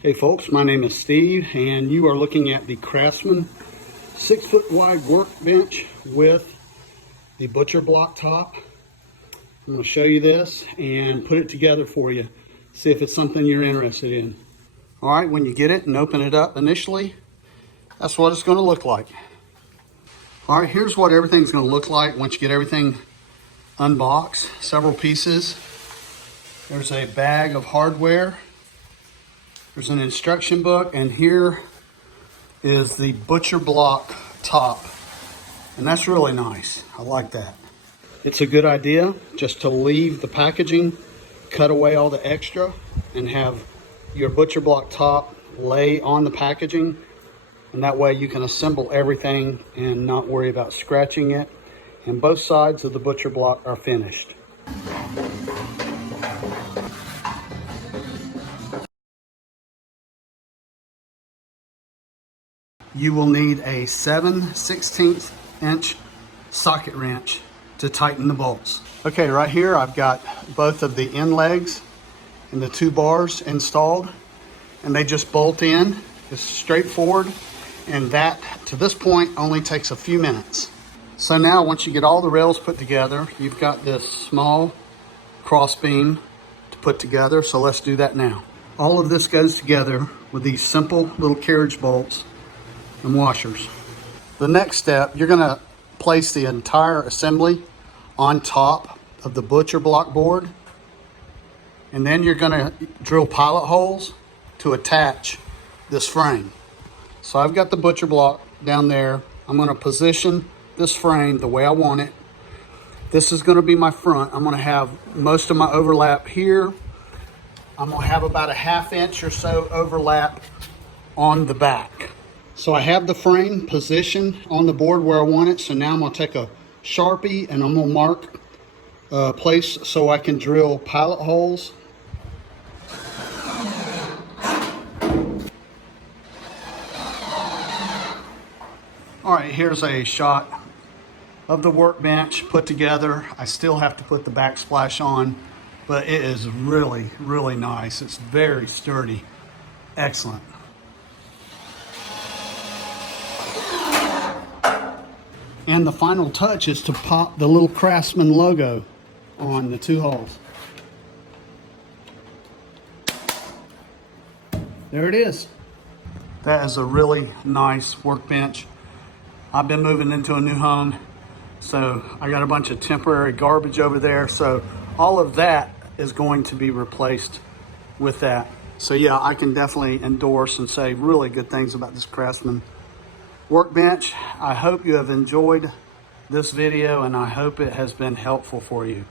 Hey folks, my name is Steve and you are looking at the Craftsman 6-foot wide workbench with the butcher block top. I'm going to show you this and put it together for you. See if it's something you're interested in. Alright, when you get it and open it up initially, that's what it's going to look like. Alright, here's what everything's going to look like once you get everything unboxed. Several pieces. There's a bag of hardware. There's an instruction book, and here is the butcher block top. And that's really nice. I like that. It's a good idea just to leave the packaging, cut away all the extra, and have your butcher block top lay on the packaging. And that way you can assemble everything and not worry about scratching it. And both sides of the butcher block are finished. You will need a 7/16 inch socket wrench to tighten the bolts. Okay, right here I've got both of the end legs and the two bars installed, and they just bolt in. It's straightforward, and that to this point only takes a few minutes. So now once you get all the rails put together, you've got this small cross beam to put together, so let's do that now. All of this goes together with these simple little carriage bolts and washers. The next step, you're going to place the entire assembly on top of the butcher block board, and then you're going to drill pilot holes to attach this frame. So I've got the butcher block down there. I'm going to position this frame the way I want it. This is going to be my front. I'm going to have most of my overlap here. I'm going to have about a 1/2 inch or so overlap on the back. So I have the frame positioned on the board where I want it. So now I'm going to take a Sharpie and I'm going to mark a place so I can drill pilot holes. All right, here's a shot of the workbench put together. I still have to put the backsplash on, but it is really, really nice. It's very sturdy. Excellent. And the final touch is to pop the little Craftsman logo on the two holes. There it is. That is a really nice workbench. I've been moving into a new home, so I got a bunch of temporary garbage over there. So all of that is going to be replaced with that. So yeah, I can definitely endorse and say really good things about this Craftsman workbench. I hope you have enjoyed this video and I hope it has been helpful for you.